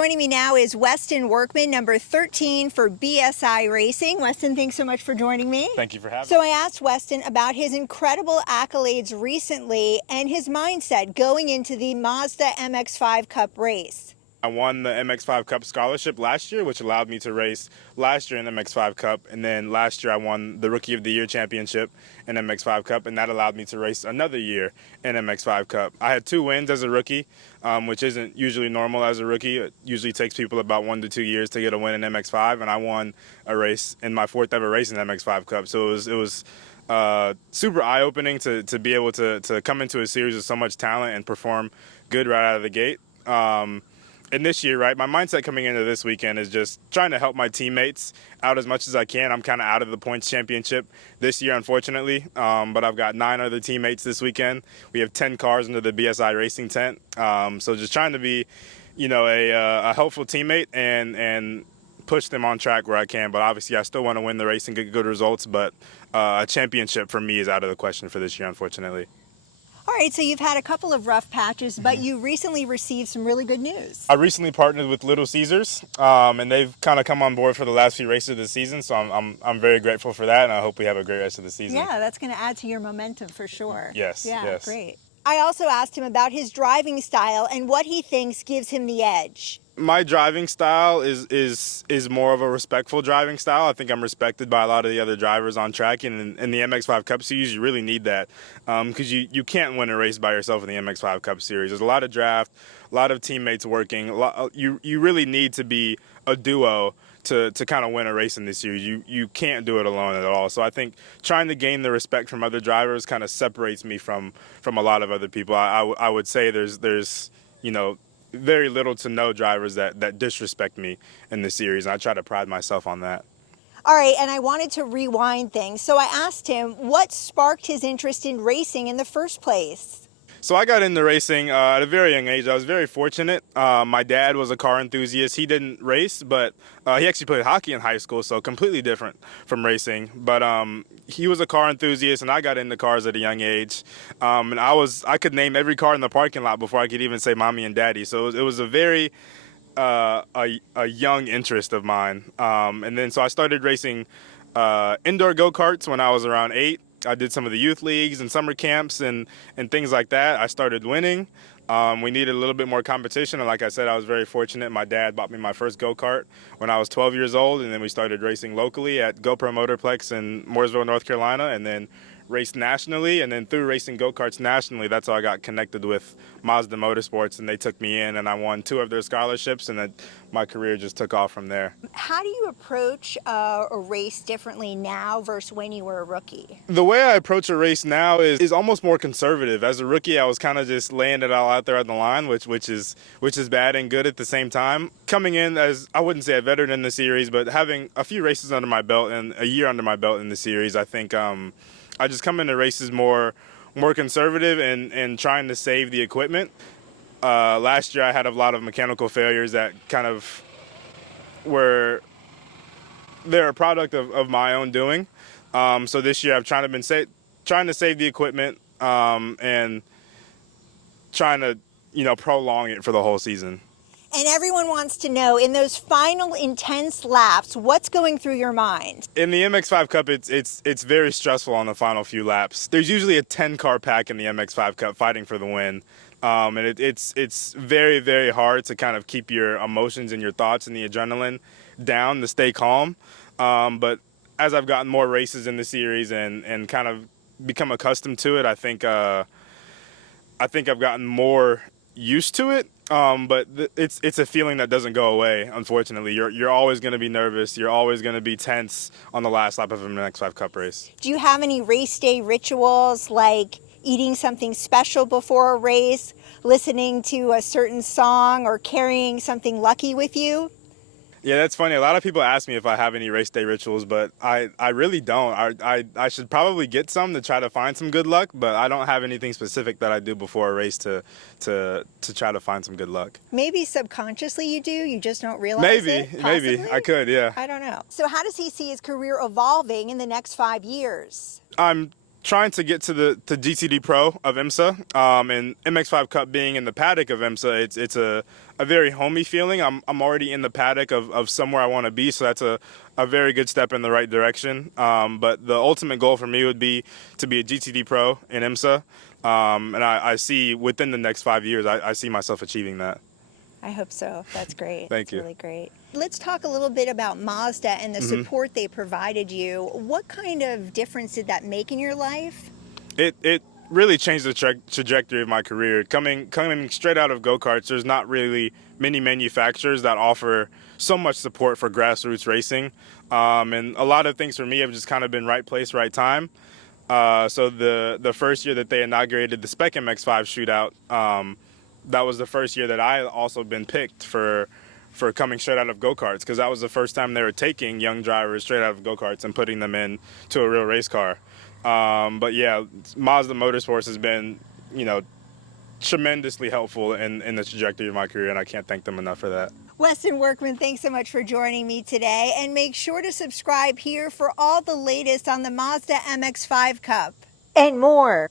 Joining me now is Westin Workman, number 13 for BSI Racing. Westin, thanks so much for joining me. Thank you for having me. So I asked Westin about his incredible accolades recently and his mindset going into the Mazda MX-5 Cup race. I won the MX-5 Cup scholarship last year, which allowed me to race last year in the MX-5 Cup. And then last year I won the Rookie of the Year championship in MX-5 Cup, and that allowed me to race another year in MX-5 Cup. I had 2 wins as a rookie, which isn't usually normal as a rookie. It usually takes people about 1 to 2 years to get a win in MX-5, and I won a race in my 4th ever race in MX-5 Cup. So it was super eye-opening to be able to come into a series with so much talent and perform good right out of the gate. And this year, right, my mindset coming into this weekend is just trying to help my teammates out as much as I can. I'm kind of out of the points championship this year, unfortunately, but I've got 9 other teammates this weekend. We have 10 cars under the BSI Racing tent, so just trying to be, a helpful teammate and push them on track where I can. But obviously, I still want to win the race and get good results, but a championship for me is out of the question for this year, unfortunately. All right, so you've had a couple of rough patches, but you recently received some really good news. I recently partnered with Little Caesars, and they've kind of come on board for the last few races of the season, so I'm very grateful for that, and I hope we have a great rest of the season. Yeah, that's going to add to your momentum for sure. Yes, yeah, yes. Great. I also asked him about his driving style and what he thinks gives him the edge. My driving style is more of a respectful driving style. I think I'm respected by a lot of the other drivers on track, and in the MX-5 Cup Series, you really need that because you can't win a race by yourself in the MX-5 Cup Series. There's a lot of draft, a lot of teammates working. You really need to be a duo to kind of win a race in this series. You can't do it alone at all. So I think trying to gain the respect from other drivers kind of separates me from a lot of other people. I would say there's very little to no drivers that disrespect me in this series, and I try to pride myself on that. All right, and I wanted to rewind things. So I asked him what sparked his interest in racing in the first place. So I got into racing at a very young age. I was very fortunate. My dad was a car enthusiast. He didn't race, but he actually played hockey in high school, so completely different from racing. But he was a car enthusiast, and I got into cars at a young age. And I could name every car in the parking lot before I could even say mommy and daddy. So it was a very a young interest of mine. And then so I started racing indoor go-karts when I was around 8. I did some of the youth leagues and summer camps and things like that. I started winning. We needed a little bit more competition, and like I said, I was very fortunate. My dad bought me my first go-kart when I was 12 years old, and then we started racing locally at GoPro Motorplex in Mooresville, North Carolina, and then raced nationally. And then through racing go-karts nationally, that's how I got connected with Mazda Motorsports, and they took me in, and I won 2 of their scholarships, and my career just took off from there. How do you approach a race differently now versus when you were a rookie? The way I approach a race now is almost more conservative. As a rookie, I was kind of just laying it all out there on the line, which is bad and good at the same time. Coming in as, I wouldn't say a veteran in the series, but having a few races under my belt and a year under my belt in the series, I think I just come into races more conservative and trying to save the equipment. Last year I had a lot of mechanical failures that kind of they're a product of my own doing. So this year I've trying to save the equipment and trying to prolong it for the whole season. And everyone wants to know, in those final intense laps, what's going through your mind? In the MX-5 Cup, it's very stressful on the final few laps. There's usually a 10-car pack in the MX-5 Cup fighting for the win. And it's very, very hard to kind of keep your emotions and your thoughts and the adrenaline down to stay calm. But as I've gotten more races in the series and kind of become accustomed to it, I think I've gotten more used to it. But it's a feeling that doesn't go away, unfortunately. You're always going to be nervous. You're always going to be tense on the last lap of an MX-5 Cup race. Do you have any race day rituals, like eating something special before a race, listening to a certain song, or carrying something lucky with you? Yeah, that's funny. A lot of people ask me if I have any race day rituals, but I really don't. I should probably get some to try to find some good luck, but I don't have anything specific that I do before a race to try to find some good luck. Maybe subconsciously you do, you just don't realize it? Maybe. I could, yeah. I don't know. So how does he see his career evolving in the next 5 years? I'm trying to get to the GTD Pro of IMSA, and MX-5 Cup being in the paddock of IMSA, it's a very homey feeling. I'm already in the paddock of somewhere I want to be, so that's a very good step in the right direction. But the ultimate goal for me would be to be a GTD Pro in IMSA, and I see within the next 5 years, I see myself achieving that. I hope so. That's great. Thank you. That's really great. Let's talk a little bit about Mazda and the support they provided you. What kind of difference did that make in your life? It really changed the trajectory of my career. Coming straight out of go-karts, there's not really many manufacturers that offer so much support for grassroots racing. And a lot of things for me have just kind of been right place, right time. So the first year that they inaugurated the Spec MX-5 shootout, that was the first year that I also been picked for coming straight out of go-karts, because that was the first time they were taking young drivers straight out of go-karts and putting them in to a real race car. But yeah, Mazda Motorsports has been, tremendously helpful in the trajectory of my career, and I can't thank them enough for that. Westin Workman, thanks so much for joining me today, and make sure to subscribe here for all the latest on the Mazda MX-5 Cup and more.